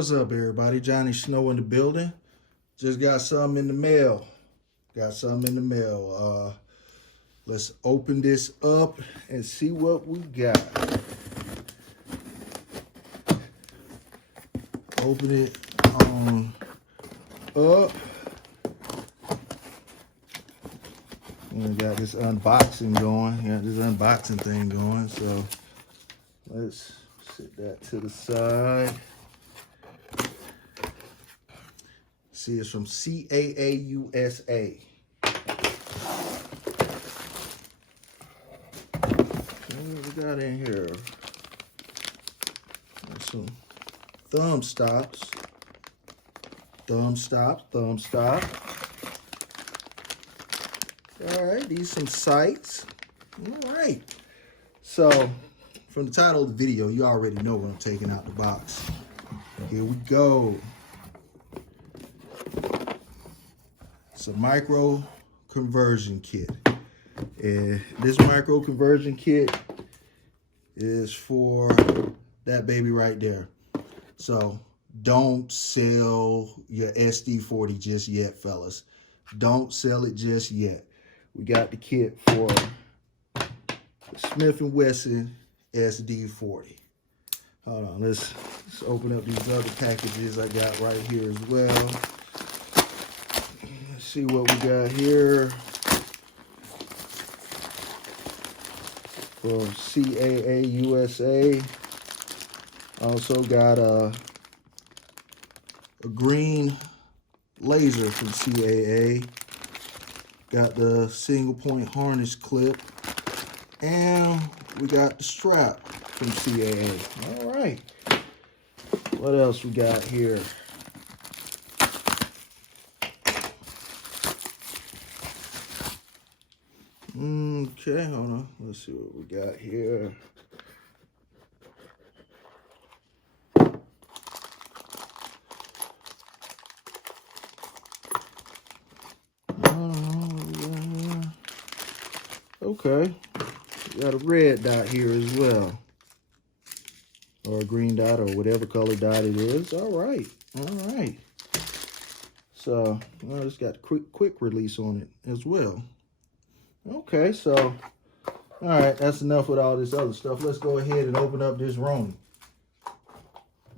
What's up, everybody? Johnny Snow in the building. Just got something in the mail. Let's open this up and see what we got. Open it on up. And we got this unboxing going. So let's set that to the side. See, it's from CAA USA. What we got in here? There's some thumb stops. All right, these some sights. All right. So, from the title of the video, you already know what I'm taking out the box. Here we go. It's a micro conversion kit. And this micro conversion kit is for that baby right there. So don't sell your SD40 just yet, fellas. Don't sell it just yet. We got the kit for Smith and Wesson SD40. Hold on, let's open up these other packages I got right here as well. Let's see what we got here. From CAA USA. Also got a green laser from CAA. Got the single point harness clip. And we got the strap from CAA. All right. What else we got here? Okay, hold on. Let's see what we got here. Okay, we got a red dot here as well, or a green dot, or whatever color dot it is. All right. So, well, it's got quick release on it as well. Okay, so, all right, that's enough with all this other stuff. Let's go ahead and open up this Roni.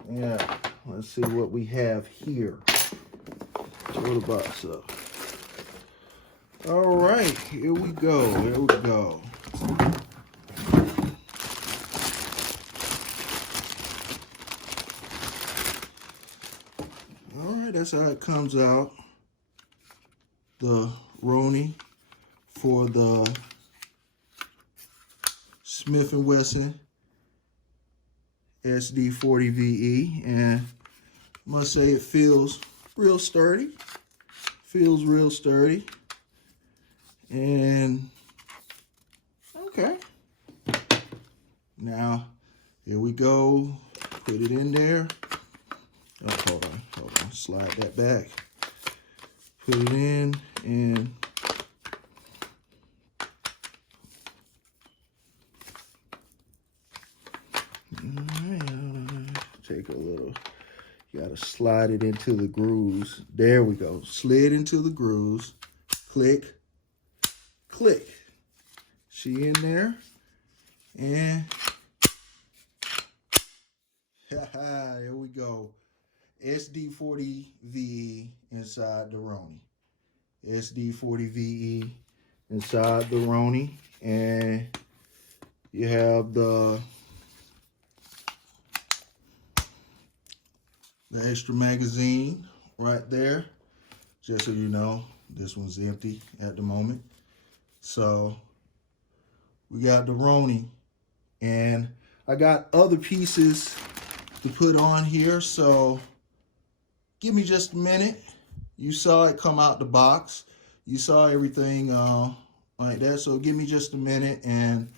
Yeah, let's see what we have here. Throw the box up. All right, here we go. All right, that's how it comes out. The Roni for the Smith and Wesson SD40VE, and I must say it feels real sturdy. And okay, now here we go. Put it in there. Oh, hold on, slide that back. Put it in, and take a little, you gotta slide it into the grooves. There we go. Slid into the grooves. Click. She in there. And here we go. SD40VE inside the Roni. SD40VE inside the Roni. And you have the extra magazine right there. Just so you know, this one's empty at the moment. So we got the Roni, and I got other pieces to put on here. So give me just a minute. You saw it come out the box. You saw everything like that. So give me just a minute, and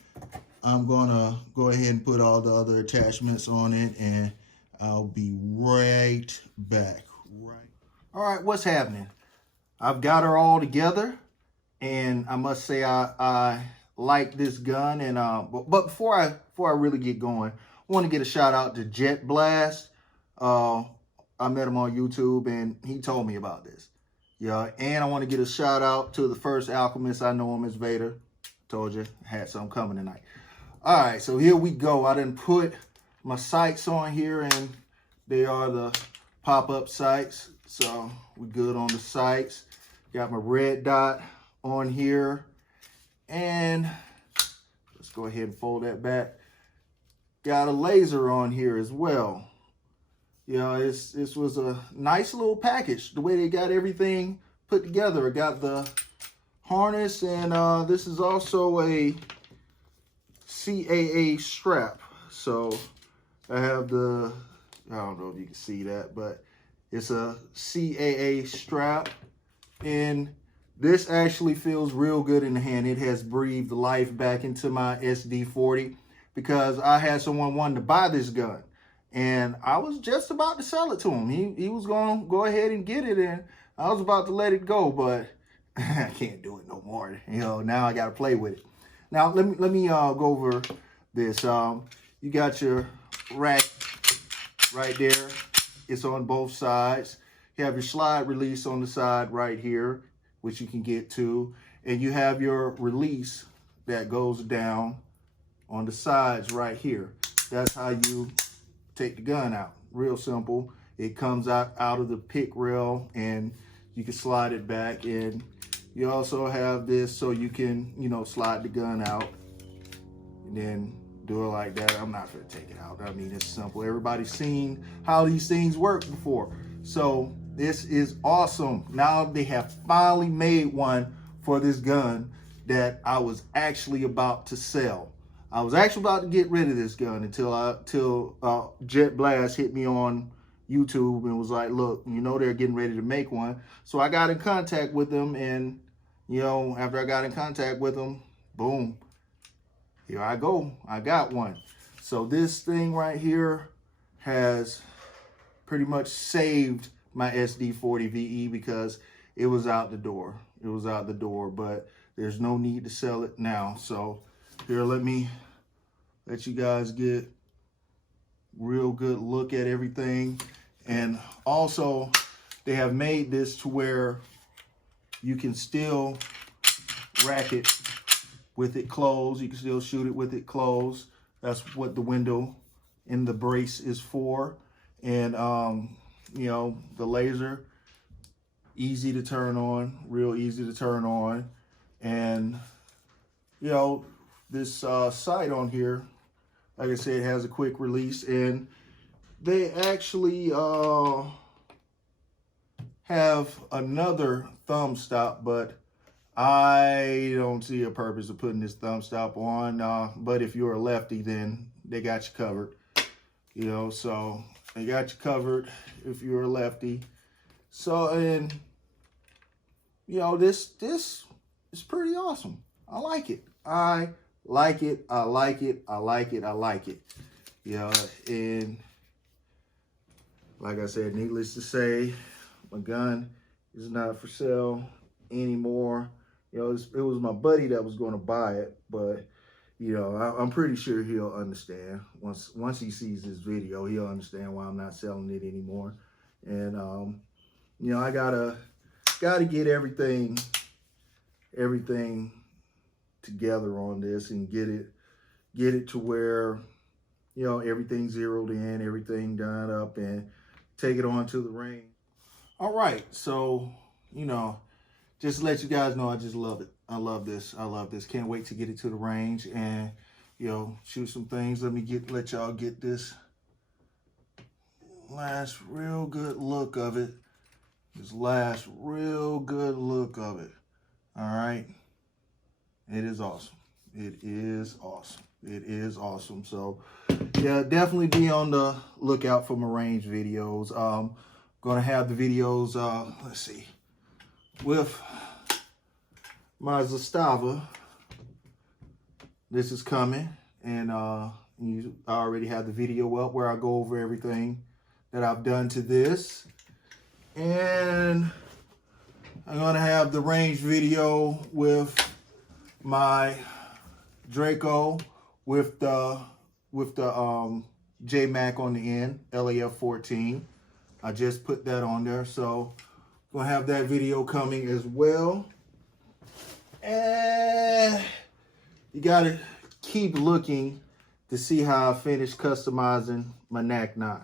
I'm gonna go ahead and put all the other attachments on it, and I'll be right back. All right, what's happening? I've got her all together, and I must say I like this gun. And but before I really get going, I want to get a shout out to Jet Blast I met him on YouTube and he told me about this. Yeah, and I want to get a shout out to the first alchemist I know him as Vader. Told you, I had something coming tonight. All right, so here we go. I didn't put my sights on here, and they are the pop-up sights. So we're good on the sights. Got my red dot on here. And let's go ahead and fold that back. Got a laser on here as well. You know, this was a nice little package. The way they got everything put together. I got the harness, and this is also a CAA strap. So I have the, I don't know if you can see that, but it's a CAA strap. And this actually feels real good in the hand. It has breathed life back into my SD40 because I had someone wanting to buy this gun. And I was just about to sell it to him. He was going to go ahead and get it, and I was about to let it go, but I can't do it no more. You know, now I got to play with it. Now, let me go over this. You got your rack right there. It's on both sides. You have your slide release on the side right here, which you can get to. And you have your release that goes down on the sides right here. That's how you take the gun out. Real simple. It comes out of the pick rail, and you can slide it back. And you also have this so you can, you know, slide the gun out and then do it like that. I'm not going to take it out. I mean, it's simple. Everybody's seen how these things work before. So this is awesome. Now they have finally made one for this gun that I was actually about to sell. I was actually about to get rid of this gun until Jet Blast hit me on YouTube and was like, look, you know, they're getting ready to make one. So I got in contact with them, and, you know, after I got in contact with them, boom, here I go. I got one. So this thing right here has pretty much saved my SD40VE because it was out the door. It was out the door, but there's no need to sell it now. So here, let me let you guys get real good look at everything. And also, they have made this to where you can still rack it with it closed. You can still shoot it with it closed. That's what the window in the brace is for. And, you know, the laser, easy to turn on, real easy to turn on. And, you know, this sight on here, like I said, has a quick release, and they actually have another thumb stop, but I don't see a purpose of putting this thumb stop on. But if you're a lefty, then they got you covered. You know, so they got you covered if you're a lefty. So, and you know, this is pretty awesome. I like it. I like it. I like it. I like it. I like it. You know, and like I said, needless to say, my gun is not for sale anymore. You know, it was my buddy that was going to buy it, but you know, I'm pretty sure he'll understand once he sees this video. He'll understand why I'm not selling it anymore. And you know, I gotta get everything together on this and get it to where, you know, everything's zeroed in, everything done up, and take it on to the range. All right, so, you know, just to let you guys know, I just love it. I love this. I love this. Can't wait to get it to the range and, you know, shoot some things. Let y'all get this last real good look of it. This last real good look of it. All right. It is awesome. It is awesome. It is awesome. So yeah, definitely be on the lookout for my range videos. Gonna have the videos, let's see, with my Zastava. This is coming, and I already have the video up where I go over everything that I've done to this. And I'm gonna have the range video with my Draco with the JMac on the end, LAF 14. I just put that on there. So gonna have that video coming as well. And you gotta keep looking to see how I finish customizing my NAC 9.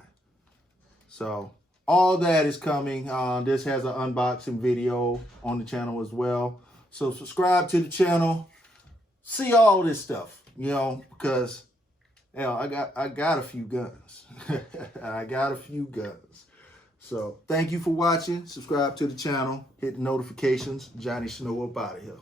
So all that is coming. This has an unboxing video on the channel as well. So subscribe to the channel. See all this stuff, you know, because hell, I got a few guns. I got a few guns. So thank you for watching. Subscribe to the channel. Hit the notifications. Johnny Snow up out of here.